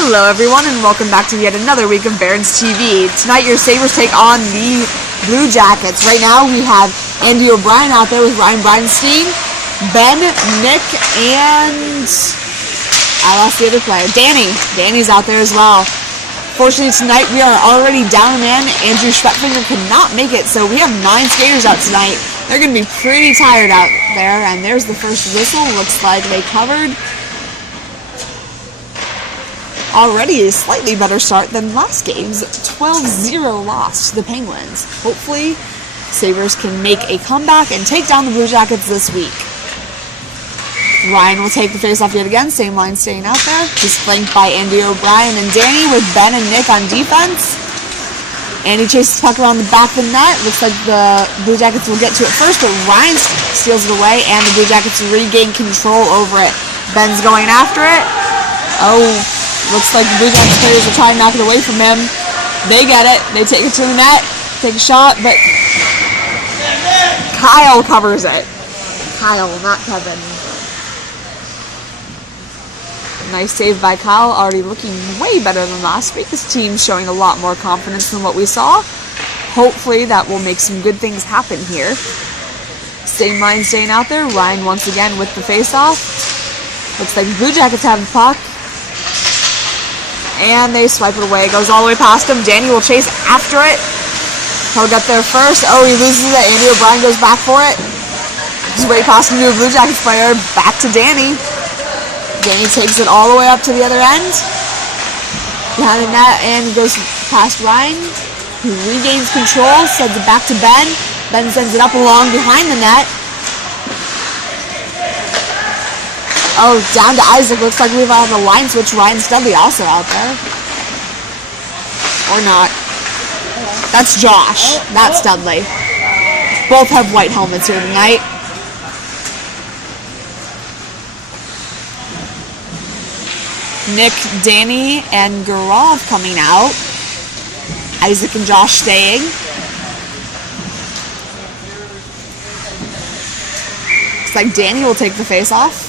Hello everyone and welcome back to yet another week of Barons TV. Tonight your Sabres take on the Blue Jackets. Right now we have Andy O'Brien out there with Ryan Breinstein, Ben, Nick, and I lost the other player, Danny. Danny's out there as well. Fortunately tonight we are already down a man. Andrew Schwetfinger could not make it, so we have 9 skaters out tonight. They're going to be pretty tired out there, and there's the first whistle. Looks like they covered. Already a slightly better start than last game's 12-0 loss to the Penguins. Hopefully, Sabres can make a comeback and take down the Blue Jackets this week. Ryan will take the faceoff yet again, same line staying out there. He's flanked by Andy O'Brien and Danny with Ben and Nick on defense. Andy chases the puck around the back of the net. Looks like the Blue Jackets will get to it first, but Ryan steals it away and the Blue Jackets regain control over it. Ben's going after it. Oh, looks like the Blue Jackets players are trying to knock it away from him. They get it. They take it to the net. Take a shot, but Kyle covers it. Kyle, not Kevin. Nice save by Kyle. Already looking way better than last week. This team's showing a lot more confidence than what we saw. Hopefully that will make some good things happen here. Same line staying out there. Ryan once again with the face-off. Looks like the Blue Jackets have the puck. And they swipe it away. Goes all the way past him. Danny will chase after it. He'll get there first. Oh, he loses it. Andy O'Brien goes back for it. He's way past him to a Blue Jackets player. Back to Danny. Danny takes it all the way up to the other end. Behind the net and goes past Ryan, who regains control, sends it back to Ben. Ben sends it up along behind the net. Oh, down to Isaac. Looks like we've had a line switch. Ryan Studley also out there. Or not. That's Josh, not Studley. Both have white helmets here tonight. Nick, Danny, and Garov coming out. Isaac and Josh staying. Looks like Danny will take the face-off.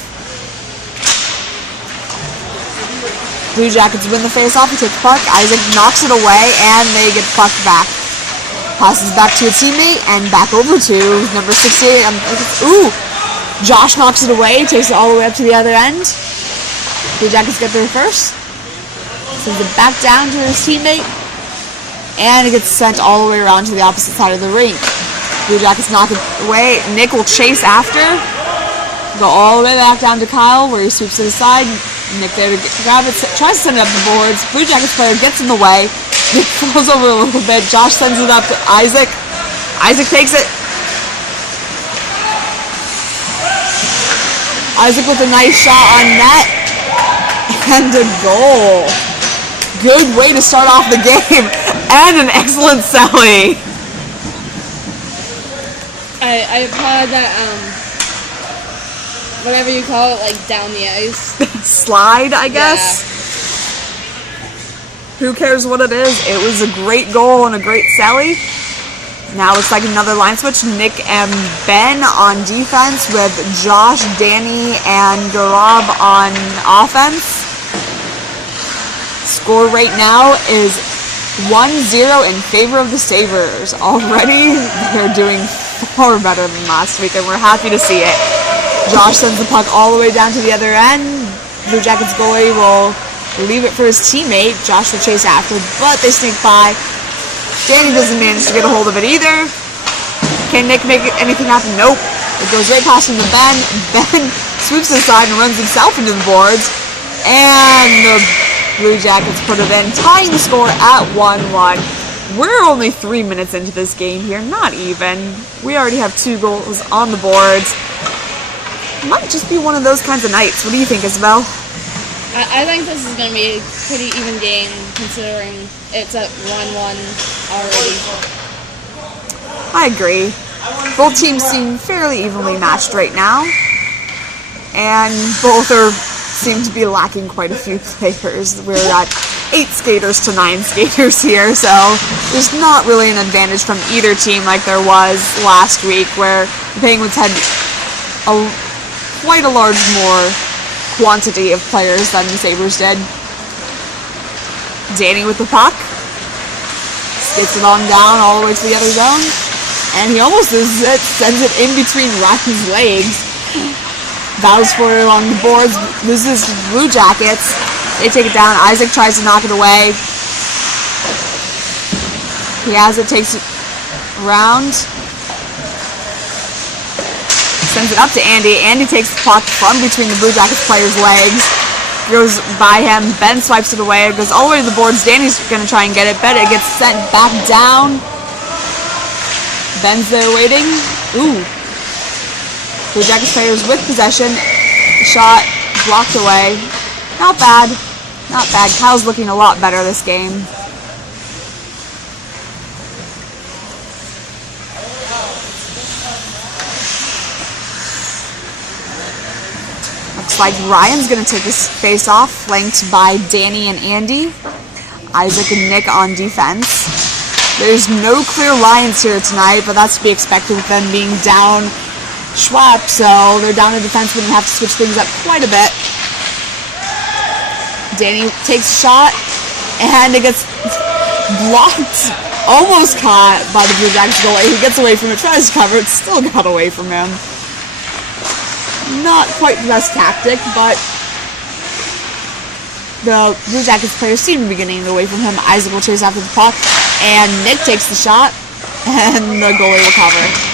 Blue Jackets win the face-off. He takes the puck. Isaac knocks it away, and they get the puck back. Passes back to a teammate, and back over to number 68. Ooh! Josh knocks it away, takes it all the way up to the other end. Blue Jackets get there first. Sends it back down to his teammate. And it gets sent all the way around to the opposite side of the rink. Blue Jackets knock it away. Nick will chase after. Go all the way back down to Kyle where he sweeps it aside. Nick there to grab it. Tries to send it up the boards. Blue Jackets player gets in the way. Nick falls over a little bit. Josh sends it up to Isaac. Isaac takes it. Isaac with a nice shot on net. And a goal. Good way to start off the game. And an excellent Sally. I applaud that, whatever you call it, like down the ice. Slide, I guess. Yeah. Who cares what it is? It was a great goal and a great Sally. Now it's like another line switch. Nick and Ben on defense with Josh, Danny, and Garab on offense. Score right now is 1-0 in favor of the Sabres. Already, they're doing far better than last week, and we're happy to see it. Josh sends the puck all the way down to the other end. Blue Jackets goalie will leave it for his teammate. Josh will chase after, but they sneak by. Danny doesn't manage to get a hold of it either. Can Nick make anything happen? Nope. It goes right past him to Ben. Ben swoops aside and runs himself into the boards. And the Blue Jackets put it in, tying the score at 1-1. We're only 3 minutes into this game here, not even. We already have 2 goals on the boards. Might just be one of those kinds of nights. What do you think, Isabel? I think this is going to be a pretty even game, considering it's at 1-1 already. I agree. Both teams seem fairly evenly matched right now. And both seem to be lacking quite a few players. We're at 8 skaters to 9 skaters here, so there's not really an advantage from either team like there was last week, where the Penguins had quite a large more quantity of players than the Sabres did. Danny with the puck. Gets it on down all the way to the other zone. And he almost loses it. Sends it in between Ryan's legs. Battles for it along the boards. Loses Blue Jackets. They take it down. Isaac tries to knock it away. He has it. Takes it around. Sends it up to Andy. Andy takes the puck from between the Blue Jackets player's legs. Goes by him. Ben swipes it away. It goes all the way to the boards. Danny's going to try and get it, but it gets sent back down. Ben's there waiting. Ooh. Blue Jackets players with possession. Shot blocked away. Not bad. Not bad. Kyle's looking a lot better this game. Looks like Ryan's going to take this face-off, flanked by Danny and Andy. Isaac and Nick on defense. There's no clear lines here tonight, but that's to be expected with them being down Schwab, so they're down a defenseman and have to switch things up quite a bit. Danny takes a shot, and it gets blocked. Almost caught by the Blue Jackets goalie. He gets away from it, tries to cover it, still got away from him. Not quite the best tactic, but the Blue Jackets players seem to be getting away from him. Isaac will chase after the puck, and Nick takes the shot, and the goalie will cover.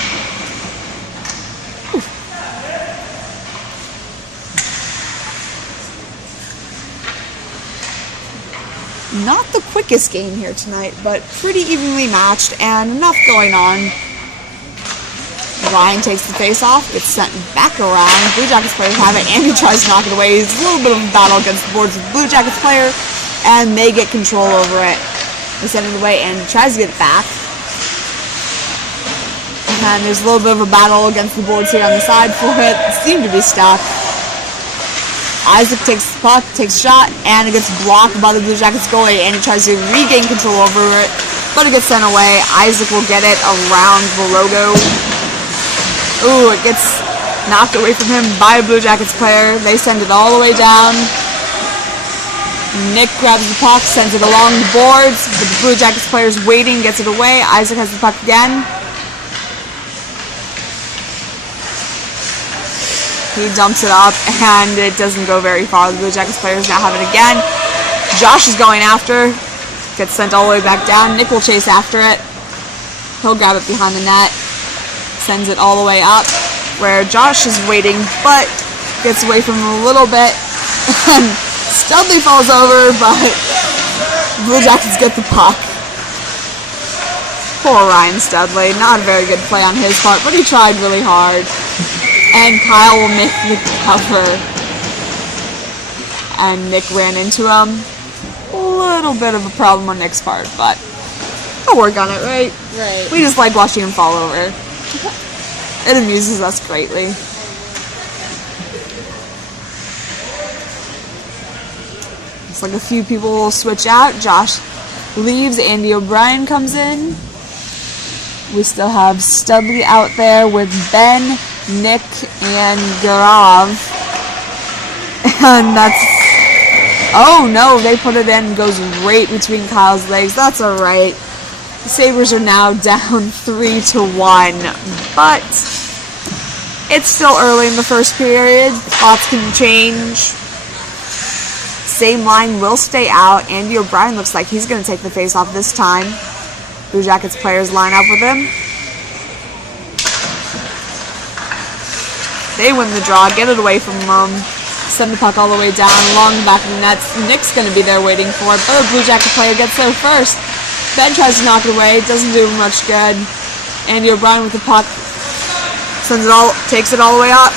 Not the quickest game here tonight, but pretty evenly matched and enough going on. Ryan takes the face off, gets sent back around. Blue Jackets player have it. Andy tries to knock it away. It's a little bit of a battle against the boards with the Blue Jackets player, and they get control over it. They send it away and tries to get it back. And there's a little bit of a battle against the boards here on the side for it. It seemed to be stuck. Isaac takes the puck, takes a shot, and it gets blocked by the Blue Jackets goalie, and he tries to regain control over it, but it gets sent away. Isaac will get it around the logo. Ooh, it gets knocked away from him by a Blue Jackets player. They send it all the way down. Nick grabs the puck, sends it along the boards. The Blue Jackets player's waiting, gets it away. Isaac has the puck again. He dumps it up, and it doesn't go very far. The Blue Jackets players now have it again. Josh is going after. Gets sent all the way back down. Nick will chase after it. He'll grab it behind the net. Sends it all the way up, where Josh is waiting, but gets away from him a little bit. And Studley falls over, but Blue Jackets get the puck. Poor Ryan Studley. Not a very good play on his part, but he tried really hard. And Kyle will make the cover. And Nick ran into him. A little bit of a problem on Nick's part, but he'll work on it, right? Right. We just like watching him fall over. It amuses us greatly. Looks like a few people will switch out. Josh leaves. Andy O'Brien comes in. We still have Studley out there with Ben, Nick, and Garav. And that's... Oh no, they put it in. Goes right between Kyle's legs. That's alright. The Sabres are now down 3-1, but it's still early in the first period. Lots can change. Same line will stay out. Andy O'Brien looks like he's going to take the face-off this time. Blue Jackets players line up with him. They win the draw, get it away from them, send the puck all the way down along the back of the net. Nick's going to be there waiting for it, but the Blue Jacket player gets there first. Ben tries to knock it away, doesn't do much good. Andy O'Brien with the puck, takes it all the way up.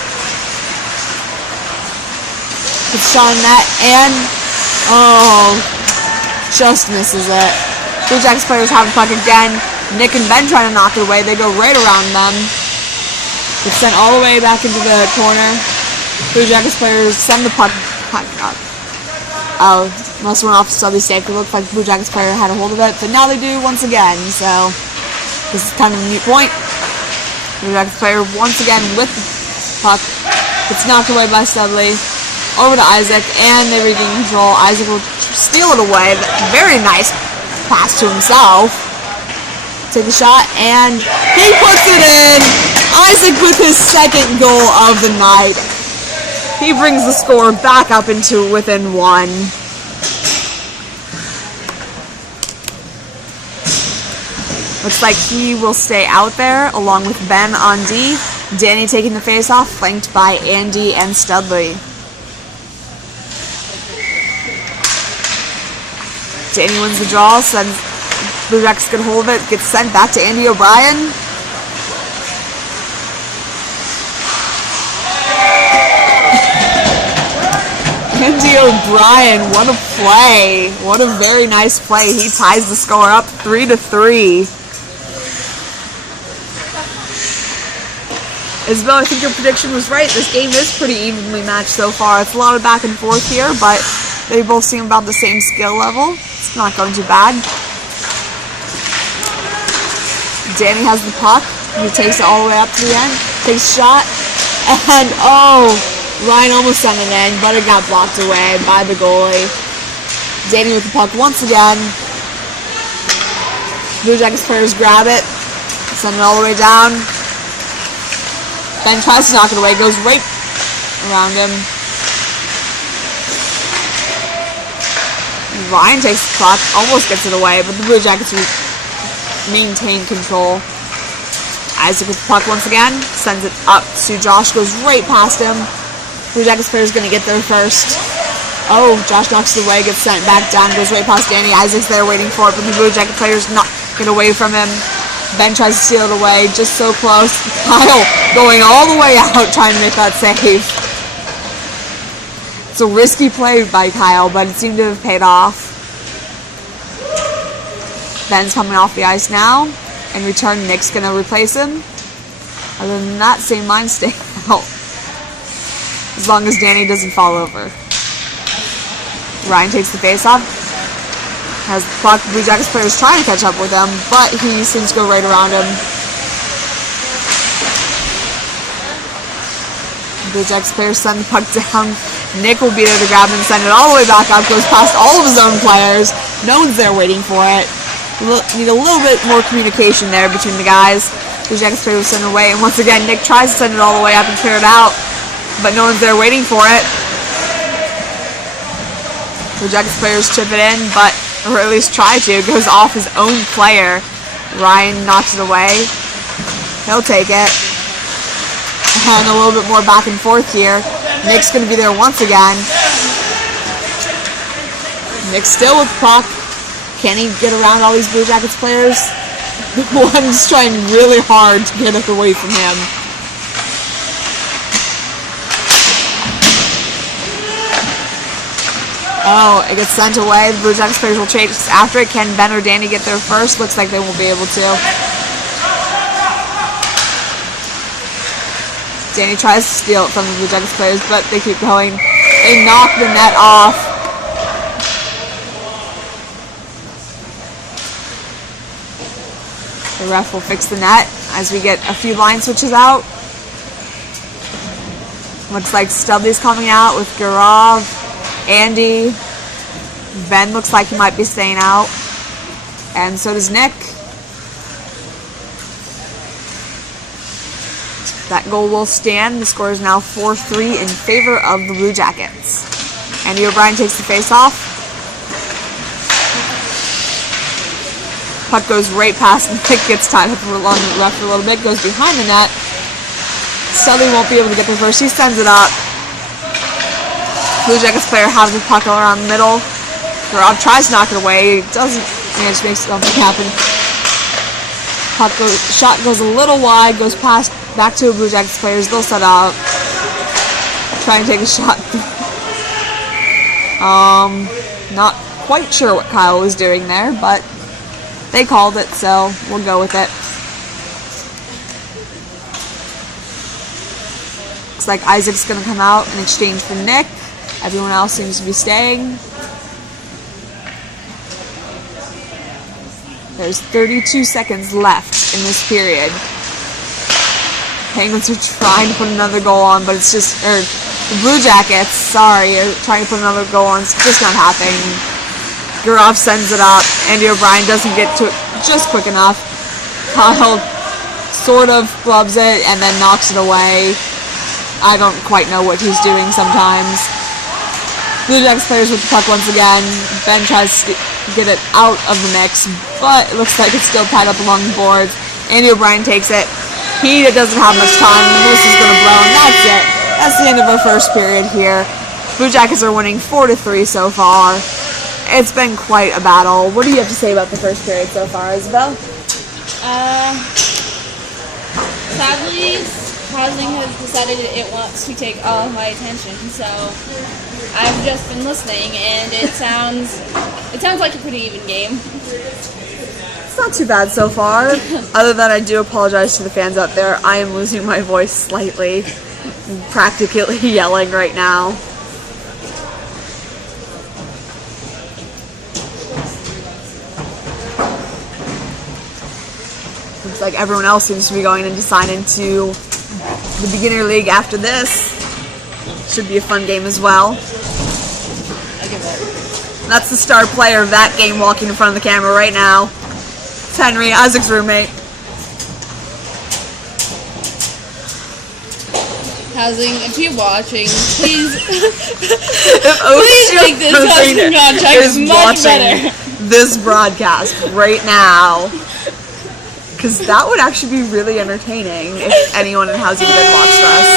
It's shot in net, and just misses it. Blue Jackets players have the puck again. Nick and Ben trying to knock it away. They go right around them. It's sent all the way back into the corner. Blue Jackets players send the puck up. Oh, must have went off Studley's safety. It looked like the Blue Jackets player had a hold of it, but now they do once again, so this is kind of a neat point. Blue Jackets player once again with the puck. It's knocked away by Studley. Over to Isaac, and they regain control. Isaac will steal it away. Very nice pass to himself. Take a shot, and he puts it in. Isaac with his second goal of the night. He brings the score back up into within one. Looks like he will stay out there along with Ben on D. Danny taking the faceoff, flanked by Andy and Studley. Danny wins the draw, sends Blue Jackets get hold of it, gets sent back to Andy O'Brien. Andy O'Brien, what a play. What a very nice play. He ties the score up 3-3. Isabel, I think your prediction was right. This game is pretty evenly matched so far. It's a lot of back and forth here, but they both seem about the same skill level. It's not going too bad. Danny has the puck. He takes it all the way up to the end. Takes a shot. And, oh, Ryan almost sent it in, but it got blocked away by the goalie. Danny with the puck once again. Blue Jackets players grab it. Send it all the way down. Ben tries to knock it away. Goes right around him. Ryan takes the puck. Almost gets it away, but the Blue Jackets maintain control. Isaac with the puck once again. Sends it up to Josh. Goes right past him. Blue Jackets player is going to get there first. Oh, Josh knocks it away. Gets sent back down. Goes right past Danny. Isaac's there waiting for it, but the Blue Jacket players not get away from him. Ben tries to steal it away. Just so close. Kyle going all the way out trying to make that save. It's a risky play by Kyle, but it seemed to have paid off. Ben's coming off the ice now. In return, Nick's going to replace him. Other than that, same line, stay out. As long as Danny doesn't fall over. Ryan takes the face-off. Has the puck. Blue Jackets players trying to catch up with him, but he seems to go right around him. Blue Jackets players send the puck down. Nick will be there to grab him, send it all the way back up, goes past all of his own players. No one's there waiting for it. Need a little bit more communication there between the guys. Blue Jackets players send it away, and once again, Nick tries to send it all the way up and clear it out, but no one's there waiting for it. Blue Jackets players chip it in, but or at least try to. It goes off his own player. Ryan knocks it away. He'll take it. And a little bit more back and forth here. Nick's going to be there once again. Nick still with the puck. Can he get around all these Blue Jackets players? One's trying really hard to get it away from him. Oh, it gets sent away. The Blue Jackets players will chase after it. Can Ben or Danny get there first? Looks like they won't be able to. Danny tries to steal it from the Blue Jackets players, but they keep going. They knock the net off. The ref will fix the net as we get a few line switches out. Looks like Studley's coming out with Gaurav. Andy. Ben looks like he might be staying out. And so does Nick. That goal will stand. The score is now 4-3 in favor of the Blue Jackets. Andy O'Brien takes the face-off. Puck goes right past and Nick gets tied up along the ref for a little bit. Goes behind the net. Studley won't be able to get there first. He sends it up. Blue Jackets player has the puck around the middle. Gaurav tries to knock it away. Doesn't manage to make something happen. Shot goes a little wide. Goes past back to the Blue Jackets players. They'll set up. Try and take a shot. Not quite sure what Kyle was doing there, but they called it, so we'll go with it. Looks like Isaac's going to come out in exchange for Nick. Everyone else seems to be staying. There's 32 seconds left in this period. Penguins are trying to put another goal on, but it's just, the Blue Jackets, sorry, are trying to put another goal on. It's just not happening. Gurov sends it up. Andy O'Brien doesn't get to it just quick enough. Kyle sort of gloves it and then knocks it away. I don't quite know what he's doing sometimes. Blue Jackets players with the puck once again. Ben tries to get it out of the mix, but it looks like it's still tied up along the boards. Andy O'Brien takes it. He doesn't have much time. This is going to blow, and that's it. That's the end of our first period here. Blue Jackets are winning 4-3 so far. It's been quite a battle. What do you have to say about the first period so far, Isabel? Sadly, Housing has decided it wants to take all of my attention, so I've just been listening, and it sounds like a pretty even game. It's not too bad so far. Other than I do apologize to the fans out there. I am losing my voice slightly. I'm practically yelling right now. Looks like everyone else seems to be going in to sign into the beginner league after this. Should be a fun game as well. I give up. That's the star player of that game walking in front of the camera right now. It's Henry, Isaac's roommate. Housing, if you're watching, please, If please make this Housing contract much better. This broadcast right now, because that would actually be really entertaining if anyone in Housing did watch this.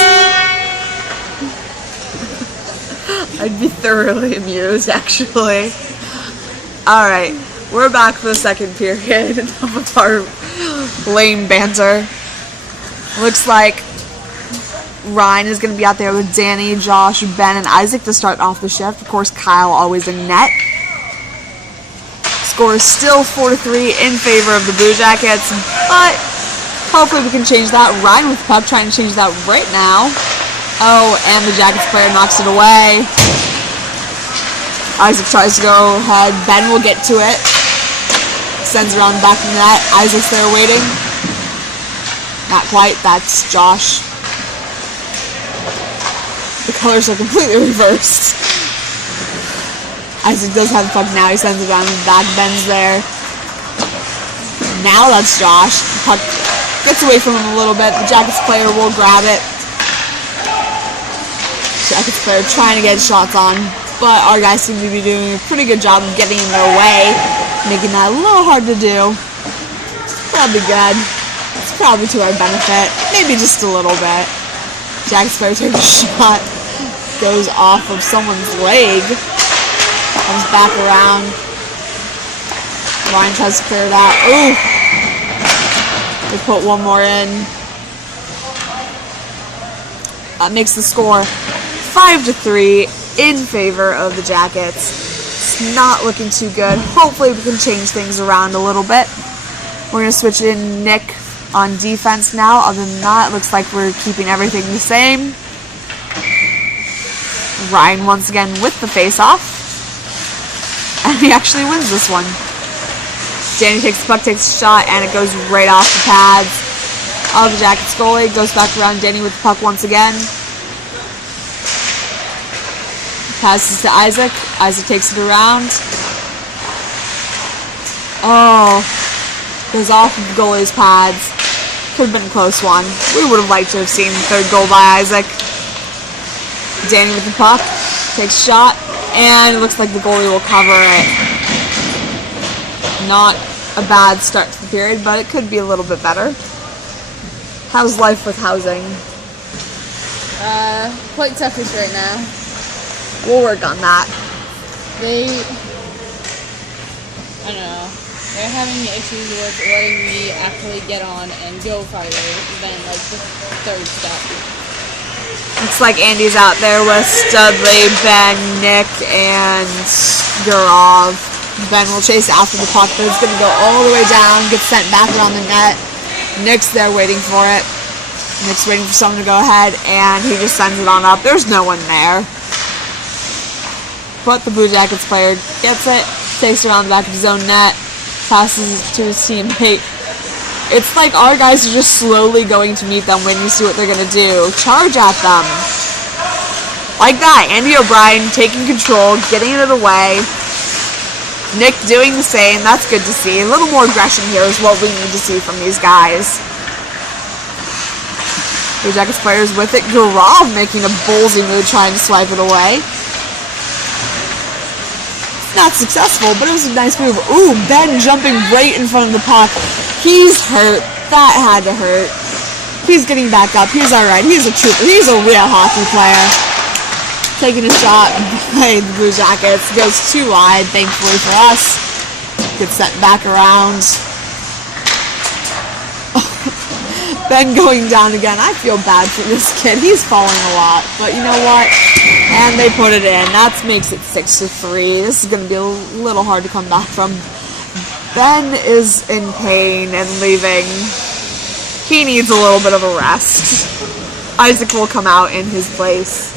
I'd be thoroughly amused, actually. Alright, we're back for the second period of our lame banter. Looks like Ryan is going to be out there with Danny, Josh, Ben, and Isaac to start off the shift. Of course, Kyle always in net. Score is still 4-3 in favor of the Blue Jackets, but hopefully we can change that. Ryan with the puck trying to change that right now. Oh, and the Jackets player knocks it away. Isaac tries to go ahead. Ben will get to it. Sends around the back of the net. Isaac's there waiting. Not quite. That's Josh. The colors are completely reversed. Isaac does have the puck now. He sends it around the back. Ben's there. Now that's Josh. The puck gets away from him a little bit. The Jackets player will grab it. Jackets player trying to get shots on, but our guys seem to be doing a pretty good job of getting in their way, making that a little hard to do. Probably good. It's probably to our benefit. Maybe just a little bit. Jackets player takes a shot. Goes off of someone's leg. Comes back around. Ryan tries to clear that. Ooh! They put one more in. That makes the score 5-3 in favor of the Jackets. It's not looking too good. Hopefully we can change things around a little bit. We're going to switch in Nick on defense now. Other than that, it looks like we're keeping everything the same. Ryan once again with the face-off. And he actually wins this one. Danny takes the puck, takes a shot, and it goes right off the pads of the Jackets goalie. Goes back around Danny with the puck once again. Passes to Isaac. Isaac takes it around. Oh. Goes off of the goalie's pads. Could have been a close one. We would have liked to have seen the third goal by Isaac. Danny with the puck. Takes a shot. And it looks like the goalie will cover it. Not a bad start to the period, but it could be a little bit better. How's life with Housing? Quite toughish right now. We'll work on that. I don't know. They're having issues with letting me actually get on and go farther than like the third step. Looks like Andy's out there with Studley, Ben, Nick, and Gurov. Ben will chase after the puck, but it's going to go all the way down, get sent back around the net. Nick's there waiting for it. Nick's waiting for someone to go ahead, and he just sends it on up. There's no one there. But the Blue Jackets player gets it, takes it around the back of his own net, passes it to his teammate. It's like our guys are just slowly going to meet them, waiting to see what they're going to do. Charge at them. Like that. Andy O'Brien taking control, getting it away. Nick doing the same. That's good to see. A little more aggression here is what we need to see from these guys. Blue Jackets players with it. Gaurav making a ballsy move trying to swipe it away. Not successful, but it was a nice move. Ooh, Ben jumping right in front of the puck. He's hurt. That had to hurt. He's getting back up. He's alright. He's a trooper. He's a real hockey player. Taking a shot by the Blue Jackets. Goes too wide, thankfully for us. Gets sent back around. Ben going down again. I feel bad for this kid. He's falling a lot. But you know what? And they put it in. That makes it 6-3. This is going to be a little hard to come back from. Ben is in pain and leaving. He needs a little bit of a rest. Isaac will come out in his place.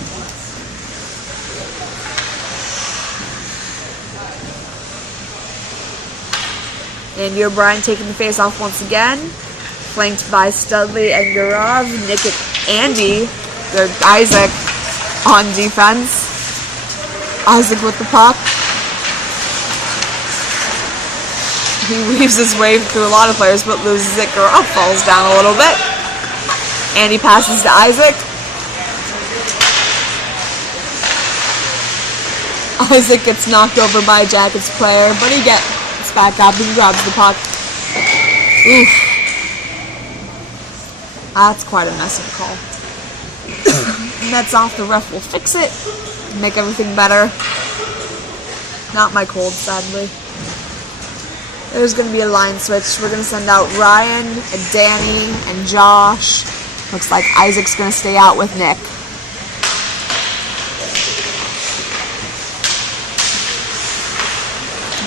Andy O'Brien taking the face off once again. Flanked by Studley and Gaurav. Nick and Andy, or Isaac, on defense. Isaac with the puck. He weaves his way through a lot of players, but loses it. Gaurav falls down a little bit. Andy passes to Isaac. Isaac gets knocked over by a Jackets player, but he gets back up and grabs the puck. Oof. That's quite a mess of a call. And that's off. The ref will fix it. Make everything better. Not my cold, sadly. There's going to be a line switch. We're going to send out Ryan and Danny and Josh. Looks like Isaac's going to stay out with Nick.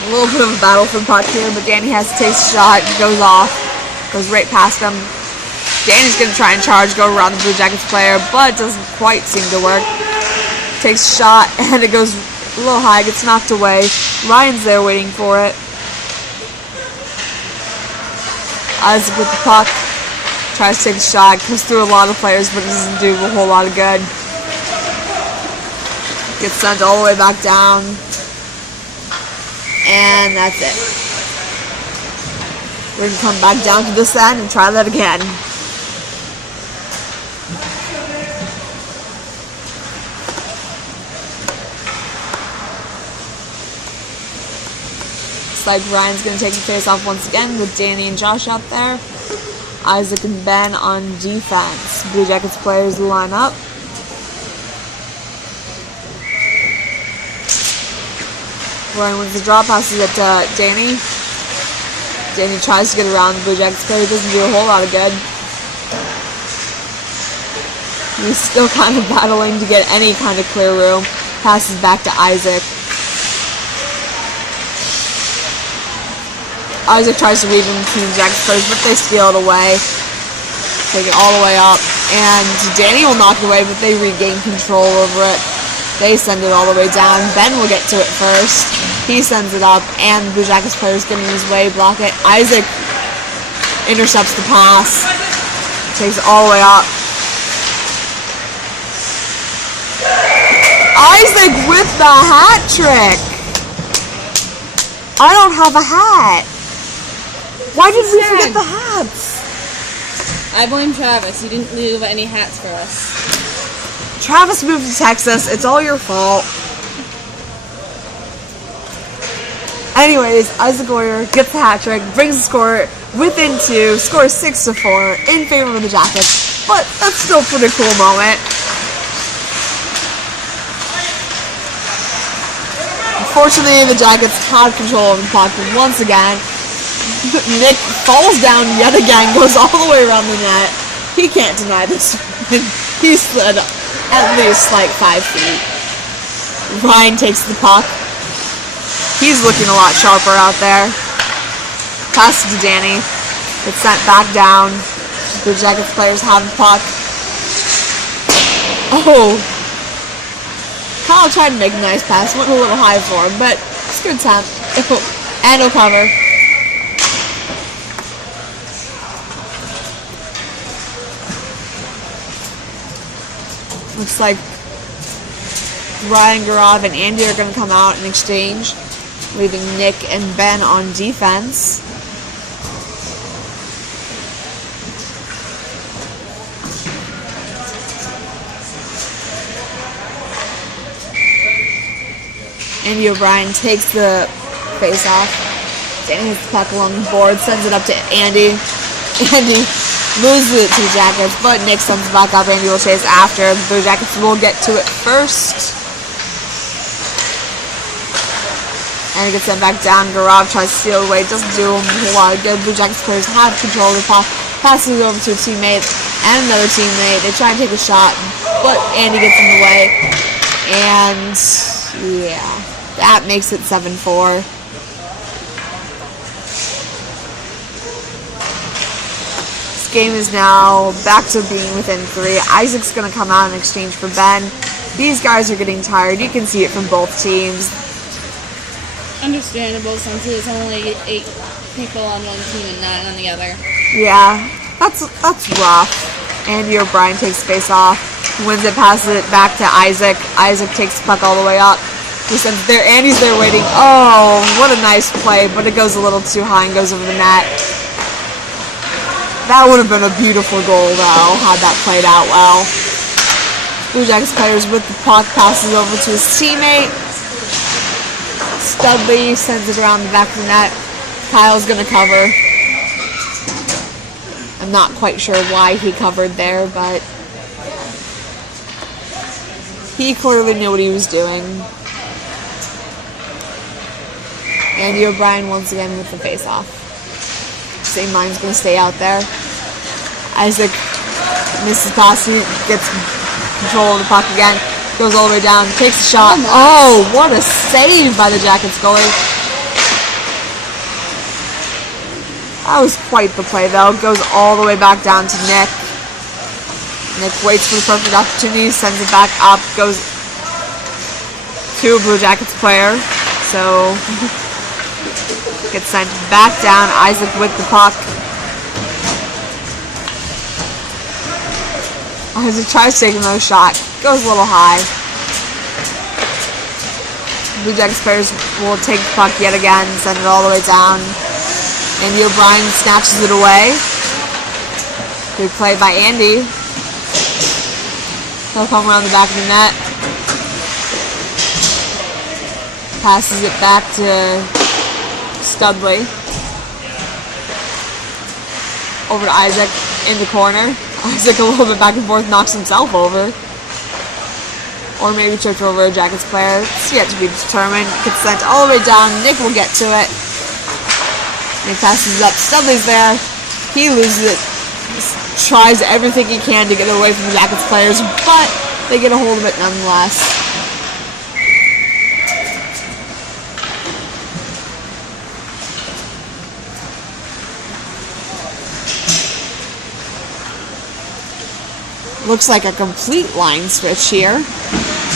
A little bit of a battle for the puck here, but Danny has to take a shot. Goes off. Goes right past him. Danny's going to try and charge, go around the Blue Jackets player, but it doesn't quite seem to work. Takes a shot, and it goes a little high, gets knocked away. Ryan's there waiting for it. Isaac with the puck. Tries to take a shot, goes through a lot of players, but it doesn't do a whole lot of good. Gets sent all the way back down. And that's it. We're going to come back down to this end and try that again. Looks like Ryan's going to take the face off once again with Danny and Josh out there. Isaac and Ben on defense. Blue Jackets players line up. Ryan wins the draw, passes it to Danny. Danny tries to get around the Blue Jackets player, doesn't do a whole lot of good. He's still kind of battling to get any kind of clear room. Passes back to Isaac. Isaac tries to weave in between Jackets players, but they steal it away. Take it all the way up. And Danny will knock it away, but they regain control over it. They send it all the way down. Ben will get to it first. He sends it up, and the Blue Jackets players get in his way, block it. Isaac intercepts the pass. Takes it all the way up. Isaac with the hat trick! I don't have a hat. Why did we forget the hats? I blame Travis. He didn't leave any hats for us. Travis moved to Texas. It's all your fault. Anyways, Isaac Oyer gets the hat trick, brings the score within 2, scores 6-4 in favor of the Jackets. But that's still a pretty cool moment. Unfortunately, the Jackets had control of the puck once again. Nick falls down yet again, goes all the way around the net. He can't deny this one. He slid at least like 5 feet. Ryan takes the puck. He's looking a lot sharper out there. Pass to Danny. It's sent back down. The Jackets players have the puck. Oh! Kyle tried to make a nice pass. Went a little high for him, but it's a good time. And he'll cover. Looks like Ryan, Gaurav, and Andy are going to come out and exchange. leaving Nick and Ben on defense. Andy O'Brien takes the face-off. Danny hits the puck along the board, sends it up to Andy. Andy loses it to the Jackets, but Nick sends it back up. Andy will chase after. The Blue Jackets will get to it first. Andy gets sent back down. Gaurav tries to steal away. Doesn't do him a lot of good. Blue Jackets players have control of the puck. Passes it over to a teammate and another teammate. They try and take a shot, but Andy gets in the way. And yeah, that makes it 7-4. This game is now back to being within 3. Isaac's going to come out in exchange for Ben. These guys are getting tired. You can see it from both teams. Understandable, since there's only 8 people on one team and 9 on the other. Yeah, that's rough. Andy O'Brien takes face off, wins it, passes it back to Isaac. Isaac takes the puck all the way up. He sends it there. Andy's there waiting. Oh, what a nice play, but it goes a little too high and goes over the net. That would have been a beautiful goal, though, had that played out well. Blue Jackets players with the puck, passes over to his teammate. Studley sends it around the back of the net. Kyle's going to cover. I'm not quite sure why he covered there, but he clearly knew what he was doing. Andy O'Brien once again with the face-off. Same line's going to stay out there. Isaac misses pass. He gets control of the puck again. Goes all the way down. Takes a shot. Oh, what a save by the Jackets goalie. That was quite the play, though. Goes all the way back down to Nick. Nick waits for the perfect opportunity. Sends it back up. Goes to a Blue Jackets player. So gets sent back down. Isaac with the puck. Isaac tries to take another shot. Goes a little high. Blue Jackets players will take the puck yet again. Send it all the way down. Andy O'Brien snatches it away. Good play by Andy. He'll come around the back of the net. Passes it back to Studley. Over to Isaac in the corner. Isaac a little bit back and forth, knocks himself over. Or maybe tripped over a Jackets player. It's yet to be determined. Gets sent all the way down. Nick will get to it. Nick passes it up. Studley's there. He loses it. Tries everything he can to get it away from the Jackets players, but they get a hold of it nonetheless. Looks like a complete line switch here.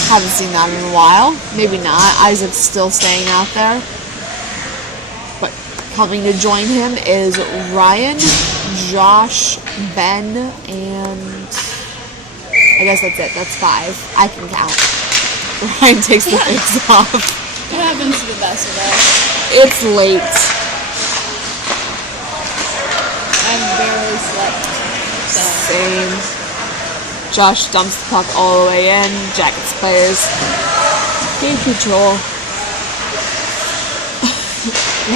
Haven't seen that in a while. Maybe not. Isaac's still staying out there. But coming to join him is Ryan, Josh, Ben, and I guess that's it. That's 5. I can count. Ryan takes the face off. It happens to the best of us. It's late. I've barely slept. So. Same. Josh dumps the puck all the way in. Jackets players gain control.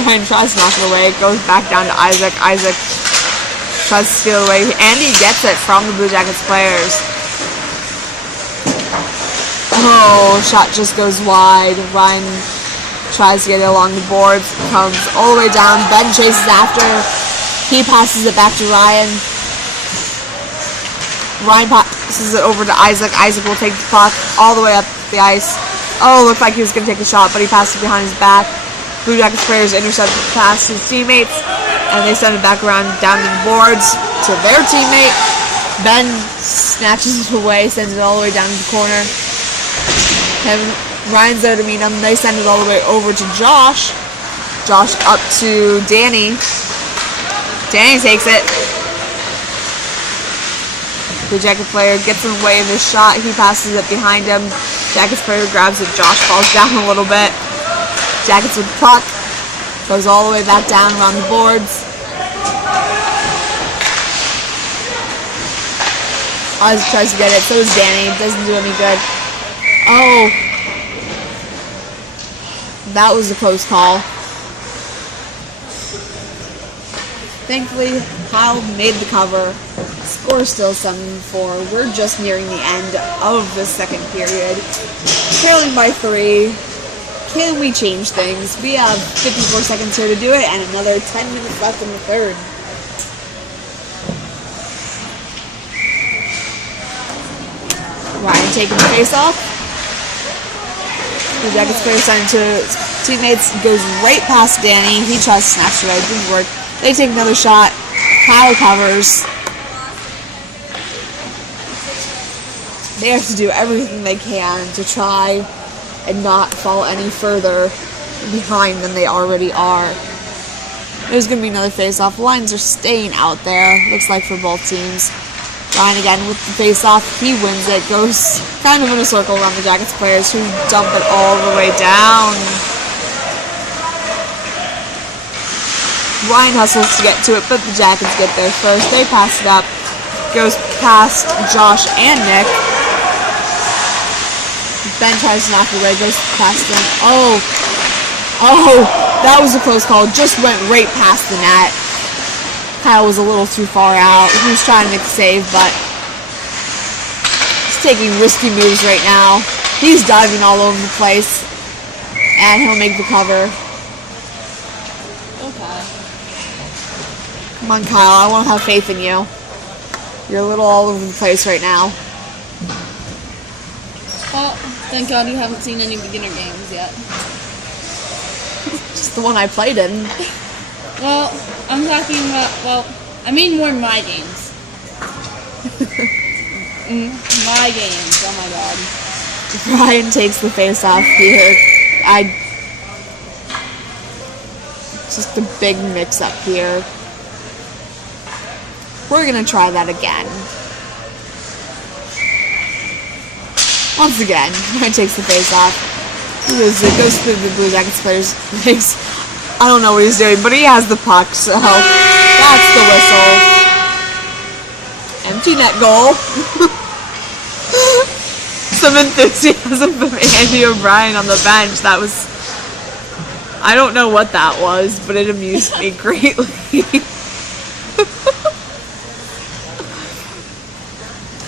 Ryan tries to knock it away. Goes back down to Isaac. Isaac tries to steal away. Andy gets it from the Blue Jackets players. Oh, shot just goes wide. Ryan tries to get it along the boards. Comes all the way down. Ben chases after. He passes it back to Ryan. Ryan passes it over to Isaac. Isaac will take the puck all the way up the ice. Oh, looked like he was going to take a shot, but he passed it behind his back. Blue Jackets players intercept the pass to his teammates, and they send it back around down to the boards to their teammate. Ben snatches it away, sends it all the way down to the corner. And Ryan's there to meet him. They send it all the way over to Josh. Josh up to Danny. Danny takes it. The Jacket player gets in the way of his shot. He passes it behind him. Jackets player grabs it. Josh falls down a little bit. Jackets with the puck. Goes all the way back down around the boards. Isaac tries to get it. So does Danny. Doesn't do any good. Oh. That was a close call. Thankfully, Kyle made the cover. Score still 7-4. We're just nearing the end of the second period. Trailing by 3. Can we change things? We have 54 seconds here to do it and another 10 minutes left in the third. Ryan taking the face off. The Jackets player sent to his teammates. Goes right past Danny. He tries to snatch it away. Didn't work. They take another shot. Kyle covers. They have to do everything they can to try and not fall any further behind than they already are. There's going to be another face-off. Lines are staying out there, looks like, for both teams. Ryan again with the face-off. He wins it. Goes kind of in a circle around the Jackets players who dump it all the way down. Ryan hustles to get to it, but the Jackets get there first. They pass it up. Goes past Josh and Nick. Ben tries to knock it away, goes past them. Oh, that was a close call. Just went right past the net. Kyle was a little too far out. He was trying to make the save, but he's taking risky moves right now. He's diving all over the place, and he'll make the cover. Okay. Come on, Kyle. I want to have faith in you. You're a little all over the place right now. Well, thank God you haven't seen any beginner games yet. Just the one I played in. Well, I'm talking about, I mean more my games. My games, oh my God. Ryan takes the face off here. Just a big mix up here. We're going to try that again. Once again, Ryan takes the face off. It goes through the Blue Jackets player's legs. I don't know what he's doing, but he has the puck, so that's the whistle. Empty net goal. Some enthusiasm from Andy O'Brien on the bench. That was... I don't know what that was, but it amused me greatly.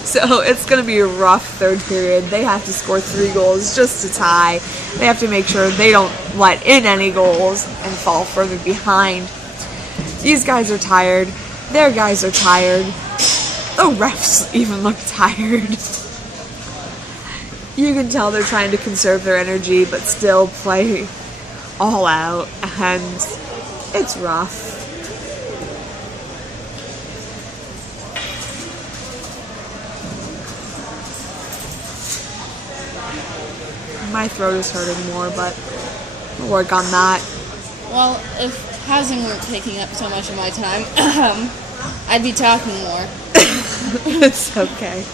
So it's going to be a rough third period. They have to score 3 goals just to tie. They have to make sure they don't let in any goals and fall further behind. These guys are tired. Their guys are tired. The refs even look tired. You can tell they're trying to conserve their energy but still play all out, and it's rough. My throat is hurting more, but we'll work on that. Well, if housing weren't taking up so much of my time, I'd be talking more. It's okay.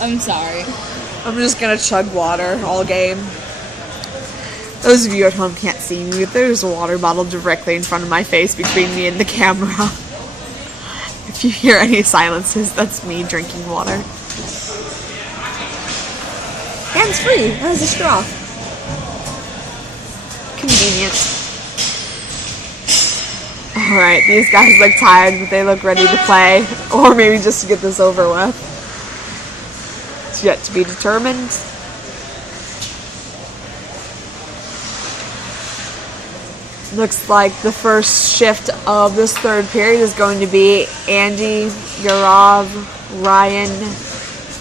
I'm sorry. I'm just gonna chug water all game. Those of you at home can't see me, but there's a water bottle directly in front of my face between me and the camera. If you hear any silences, that's me drinking water. Hands-free. That has a straw. Convenient. Alright, these guys look tired, but they look ready to play. Or maybe just to get this over with. It's yet to be determined. Looks like the first shift of this third period is going to be Andy, Yarav, Ryan,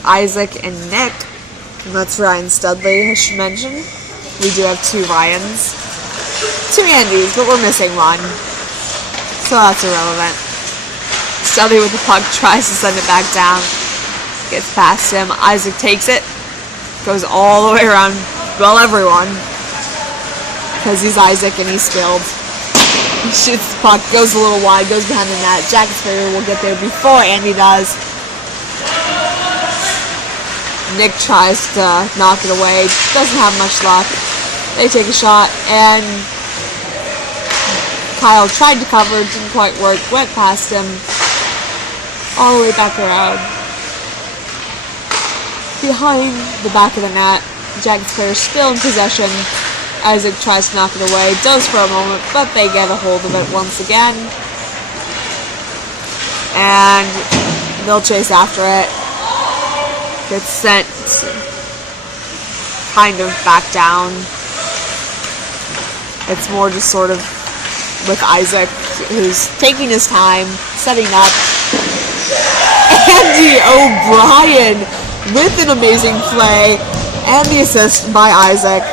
Isaac, and Nick. And that's Ryan Studley, I should mention. We do have 2 Ryans. 2 Andys, but we're missing one. So that's irrelevant. Studley with the puck tries to send it back down. Gets past him. Isaac takes it. Goes all the way around, well, everyone. Because he's Isaac and he's skilled. He shoots the puck, goes a little wide, goes behind the net. Jackets player will get there before Andy does. Nick tries to knock it away. Doesn't have much luck. They take a shot, and Kyle tried to cover, didn't quite work, went past him, all the way back around. Behind the back of the net, Jackets player still in possession. Isaac tries to knock it away, does for a moment, but they get a hold of it once again. And they'll chase after it. Gets sent kind of back down. It's more just sort of with Isaac, who's taking his time, setting up. Andy O'Brien with an amazing play and the assist by Isaac.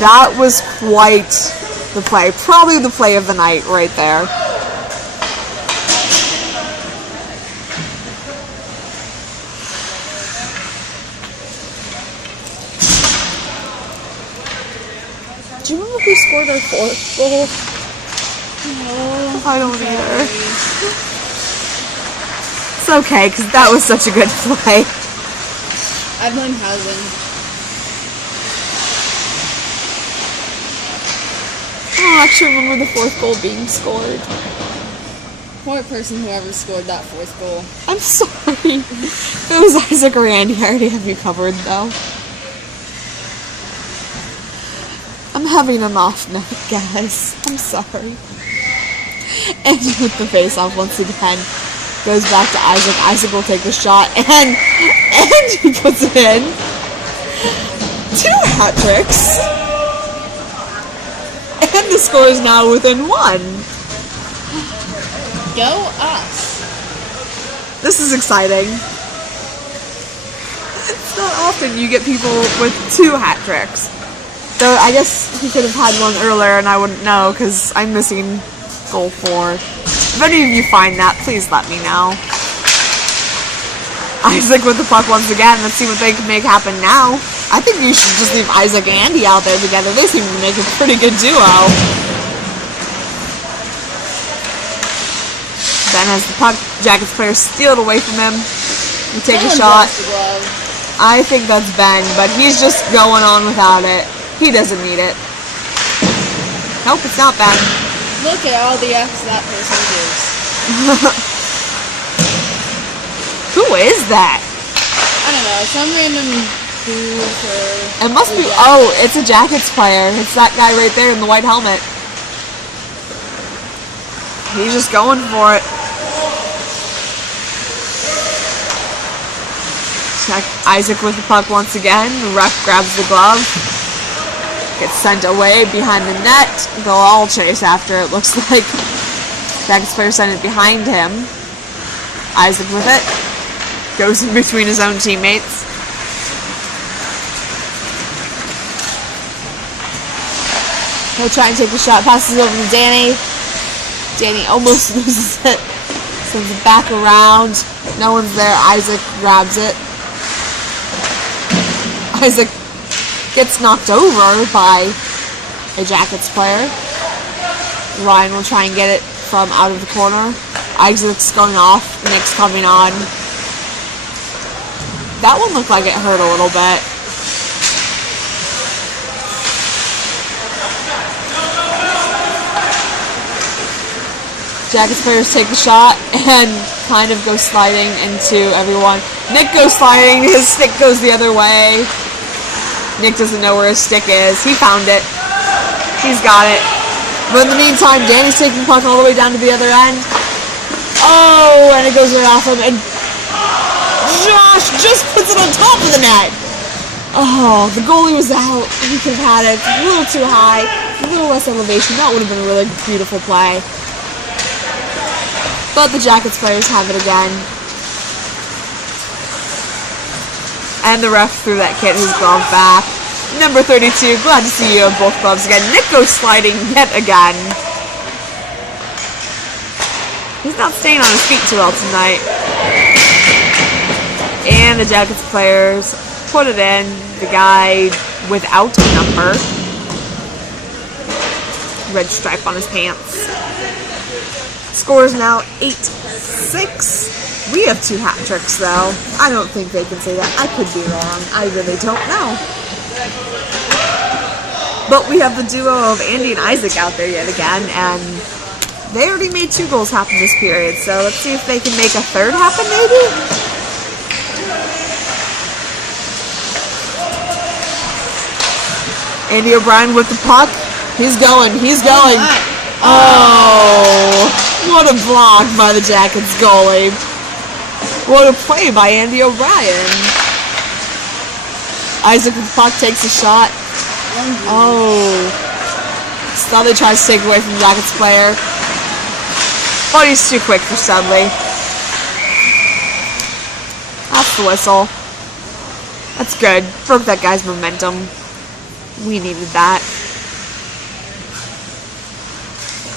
That was quite the play. Probably the play of the night right there. Do you remember who scored our fourth goal? No. I don't either. It's okay, because that was such a good play. I blame housing. I don't actually remember the fourth goal being scored. Poor person whoever scored that fourth goal. I'm sorry. If it was Isaac or Andy, I already have you covered, though. I'm having an off night, guys. I'm sorry. Andy with the face-off once again. Goes back to Isaac. Isaac will take the shot, and Andy puts it in. 2 hat tricks. And the score is now within 1. Go us. This is exciting. It's not often you get people with 2 hat tricks. Though I guess he could have had one earlier and I wouldn't know because I'm missing goal 4. If any of you find that, please let me know. Isaac with the puck once again. Let's see what they can make happen now. I think you should just leave Isaac and Andy out there together. They seem to make a pretty good duo. Ben has the puck. Jackets player steal it away from him. We take a shot. I think that's Ben, but he's just going on without it. He doesn't need it. Nope, it's not Ben. Look at all the F's that person gives. Who is that? I don't know, some random dude or... It must be... Oh, it's a Jackets player. It's that guy right there in the white helmet. He's just going for it. Check Isaac with the puck once again. The ref grabs the glove. Gets sent away behind the net. They'll all chase after it, looks like. Jackets player sent it behind him. Isaac with it. Goes in between his own teammates. He'll try and take the shot. Passes it over to Danny. Danny almost loses it. Sends it back around. No one's there. Isaac grabs it. Isaac gets knocked over by a Jackets player. Ryan will try and get it from out of the corner. Isaac's going off. Nick's coming on. That one looked like it hurt a little bit. Jackets players take the shot and kind of go sliding into everyone. Nick goes sliding. His stick goes the other way. Nick doesn't know where his stick is. He found it. He's got it. But in the meantime, Danny's taking the puck all the way down to the other end. Oh, and it goes right off him. And Josh just puts it on top of the net. Oh, the goalie was out. He could have had it a little too high. A little less elevation. That would have been a really beautiful play. But the Jackets players have it again. And the ref threw that kid his glove back. Number 32, glad to see you have both gloves again. Nick goes sliding yet again. He's not staying on his feet too well tonight. And the Jackets players put it in. The guy without a number. Red stripe on his pants. Score is now 8-6. We have 2 hat tricks, though. I don't think they can say that. I could be wrong. I really don't know. But we have the duo of Andy and Isaac out there yet again, and they already made 2 goals happen this period, so let's see if they can make a third happen, maybe? Andy O'Brien with the puck. He's going. Oh, what a block by the Jackets goalie. What a play by Andy O'Brien. Isaac with the puck takes a shot. Oh. Studley tries to take away from the Jackets player. But he's too quick for Studley. That's the whistle. That's good. Broke that guy's momentum. We needed that.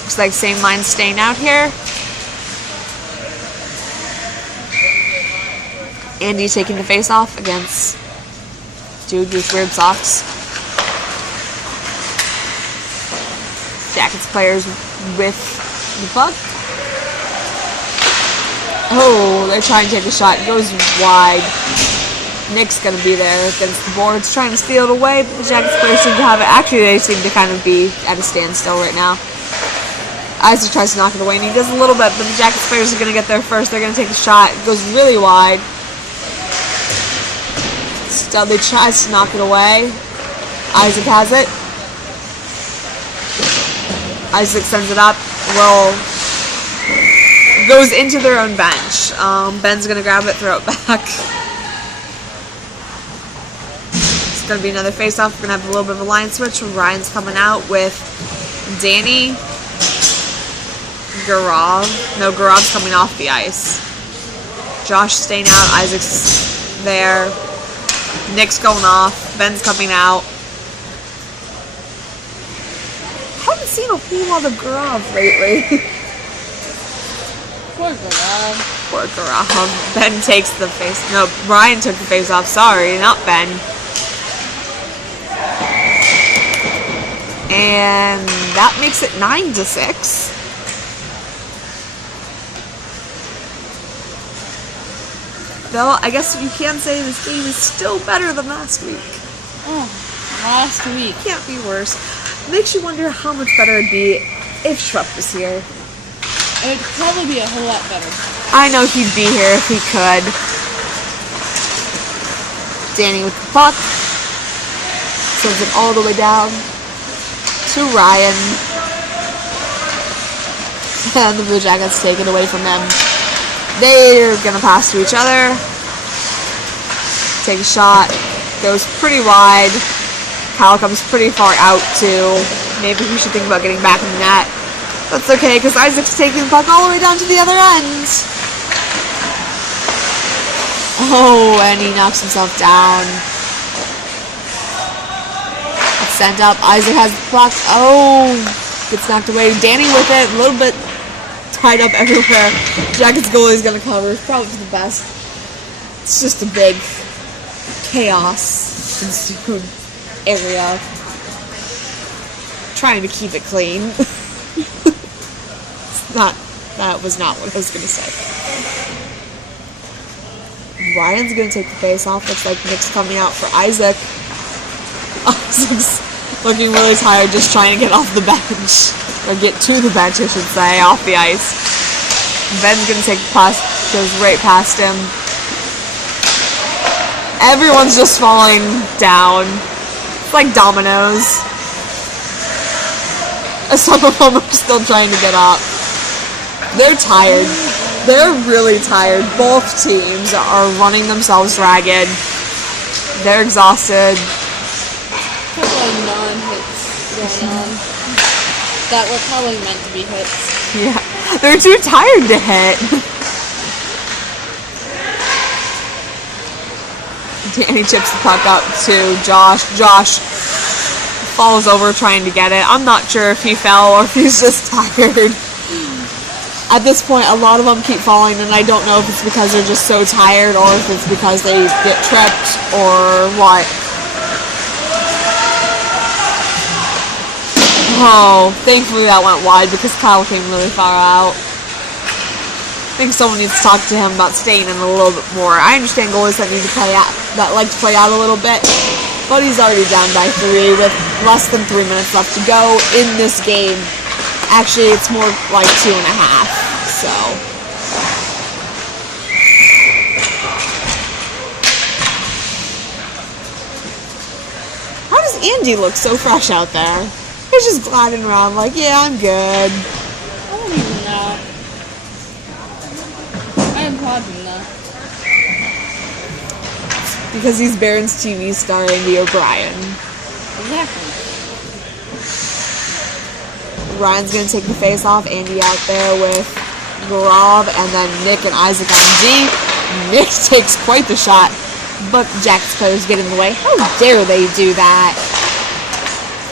Looks like same line staying out here. Andy taking the face off against dude with weird socks. Jackets players with the puck. Oh, they're trying to take a shot. It goes wide. Nick's going to be there against the boards, trying to steal it away, but the Jackets players seem to have it. Actually, they seem to kind of be at a standstill right now. Isaac tries to knock it away, and he does a little bit, but the Jackets players are going to get there first. They're going to take the shot. It goes really wide. Studley tries to knock it away. Isaac has it. Isaac sends it up. Well, goes into their own bench. Ben's going to grab it, throw it back. It's going to be another face-off. We're going to have a little bit of a line switch. Ryan's coming out with Danny. Gaurav. No, Gaurav's coming off the ice. Josh staying out. Isaac's there. Nick's going off. Ben's coming out. Haven't seen a whole lot of Gaurav lately. Poor Gaurav. Poor Gaurav. Ben takes the face. No, Ryan took the face off. Sorry, not Ben. And that makes it 9-6. Though, I guess you can say this game is still better than last week. Oh, last week. Can't be worse. Makes you wonder how much better it'd be if Schrupp was here. It would probably be a whole lot better. I know he'd be here if he could. Danny with the puck. Sends it all the way down to Ryan. And the Blue Jackets take it away from him. They're going to pass to each other. Take a shot. Goes pretty wide. Kyle comes pretty far out, too. Maybe we should think about getting back in the net. That's okay, because Isaac's taking the puck all the way down to the other end. Oh, and he knocks himself down. It's sent up. Isaac has the puck. Oh, gets knocked away. Danny with it. A little bit tied up everywhere. Jackets goalie's going to cover. Probably for the best. It's just a big chaos ensued area. Trying to keep it clean. That was not what I was going to say. Ryan's going to take the face off. Looks like Nick's coming out for Isaac. Isaac's looking really tired, just trying to get off the bench. Or get to the bench, I should say, off the ice. Ben's going to take the pass, goes right past him. Everyone's just falling down. It's like dominoes. Some of them are still trying to get up. They're tired. They're really tired. Both teams are running themselves ragged. They're exhausted. A couple of non-hits going on that were probably meant to be hits. Yeah, they're too tired to hit. Danny chips the puck up to Josh. Josh falls over trying to get it. I'm not sure if he fell or if he's just tired. At this point, a lot of them keep falling, and I don't know if it's because they're just so tired or if it's because they get tripped or what. Oh, thankfully that went wide because Kyle came really far out. I think someone needs to talk to him about staying in a little bit more. I understand goalies that need to play out, that like to play out a little bit, but he's already down by 3 with less than 3 minutes left to go in this game. Actually, it's more like 2.5, so. How does Andy look so fresh out there? He's just gliding around like, yeah, I'm good. I don't even know. I am pausing though. Because he's Barron's TV star, Andy O'Brien. Exactly. Ryan's going to take the face off. Andy out there with Gaurav, and then Nick and Isaac on D. Nick takes quite the shot, but Jack's players get in the way. How dare they do that?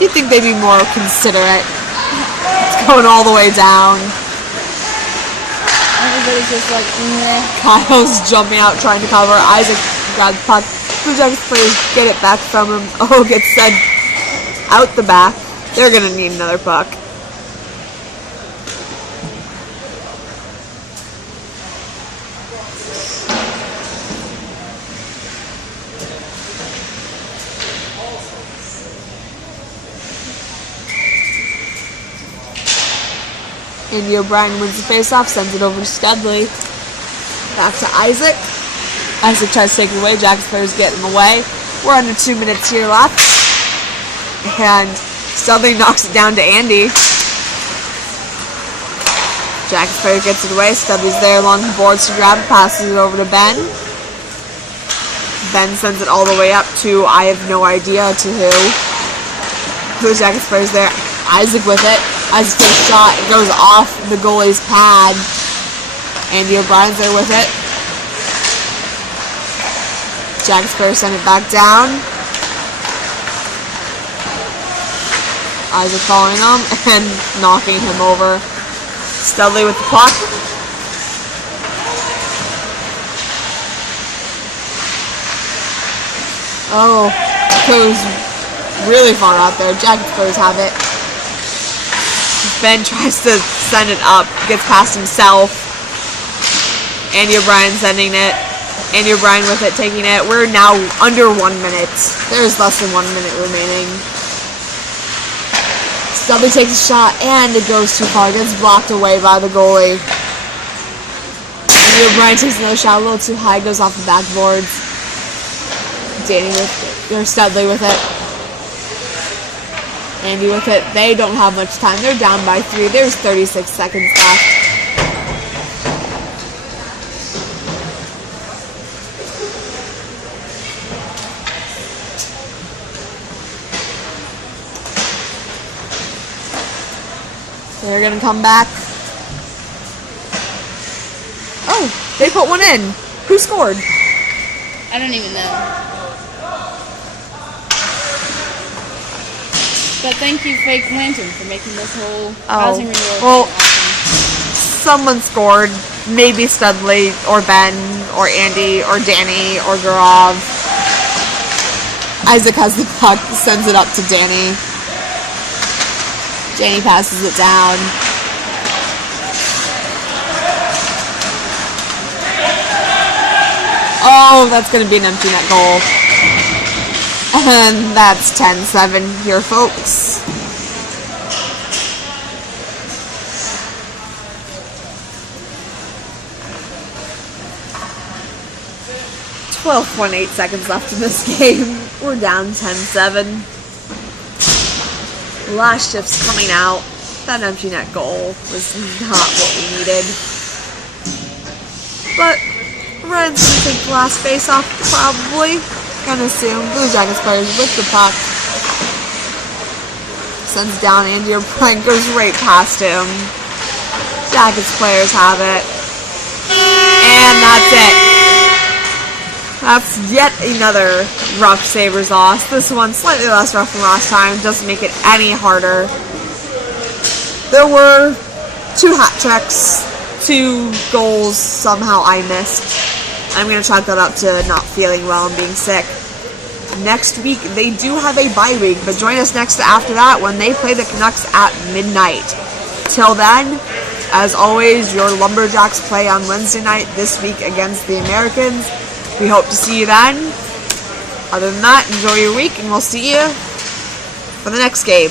You'd think they'd be more considerate. It's going all the way down. Everybody's just like, meh. Kyle's jumping out trying to cover. Isaac grabs the puck. The Jack's players get it back from him. Oh, gets sent out the back. They're going to need another puck. Andy O'Brien wins the faceoff, sends it over to Studley. Back to Isaac. Isaac tries to take it away. Jack's players get in the way. We're under 2 minutes here left. And Studley knocks it down to Andy. Jack's player gets it away. Studley's there along the boards to grab it, passes it over to Ben. Ben sends it all the way up to, I have no idea to who. The Jack's player's there. Isaac with it. Isaac's first shot, it goes off the goalie's pad. Andy O'Brien's there with it. Jack's player sent it back down. Isaac following him and knocking him over. Studley with the puck. Oh, goes really far out there. Jack's players have it. Ben tries to send it up, gets past himself. Andy O'Brien sending it. Andy O'Brien with it, taking it. We're now under 1 minute. There's less than 1 minute remaining. Studley takes a shot, and it goes too far. It gets blocked away by the goalie. Andy O'Brien takes another shot, a little too high, goes off the backboards. Danny with it, or Studley with it. Andy with it. They don't have much time. They're down by 3. There's 36 seconds left. They're going to come back. Oh, they put one in. Who scored? I don't even know. But thank you, Fake Lantern, for making this whole housing reward well, awesome. Someone scored. Maybe Studley, or Ben, or Andy, or Danny, or Gaurav. Isaac has the puck, sends it up to Danny. Danny passes it down. Oh, that's going to be an empty net goal. And that's 10-7 here, folks. .8 seconds left in this game. We're down 10-7. Last shift's coming out. That empty net goal was not what we needed. But Ryan's gonna take the last face off, probably. Gonna assume. Blue Jackets players with the puck. Sends down Andy O'Brien, goes right past him. Jackets players have it. And that's it. That's yet another rough Sabres loss. This one slightly less rough than last time. Doesn't make it any harder. There were 2 hat tricks, 2 goals somehow I missed. I'm going to chalk that up to not feeling well and being sick. Next week, they do have a bye week, but join us after that when they play the Canucks at midnight. Till then, as always, your Lumberjacks play on Wednesday night this week against the Americans. We hope to see you then. Other than that, enjoy your week, and we'll see you for the next game.